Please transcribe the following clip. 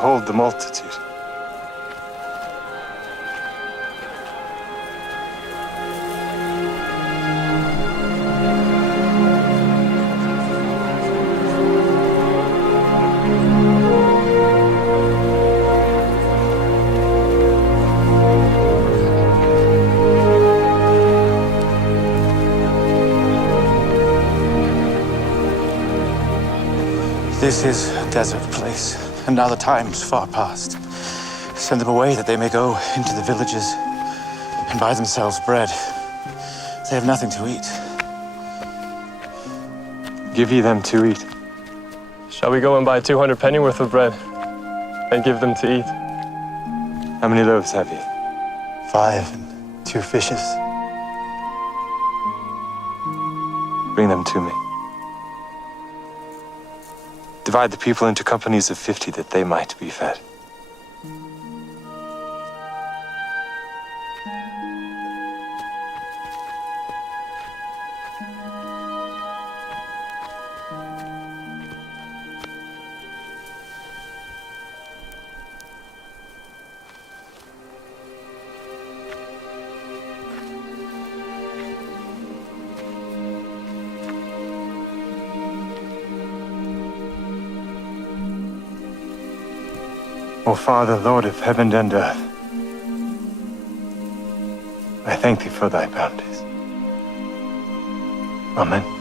hold the multitude. This is a desert place, and now the time's far past. Send them away that they may go into the villages and buy themselves bread. They have nothing to eat. Give ye them to eat. Shall we go and buy 200 pennyworth of bread and give them to eat? How many loaves have ye? 5 and 2 fishes. Bring them to me. Divide the people into companies of 50 that they might be fed. O Father, Lord of heaven and earth, I thank thee for thy bounties. Amen.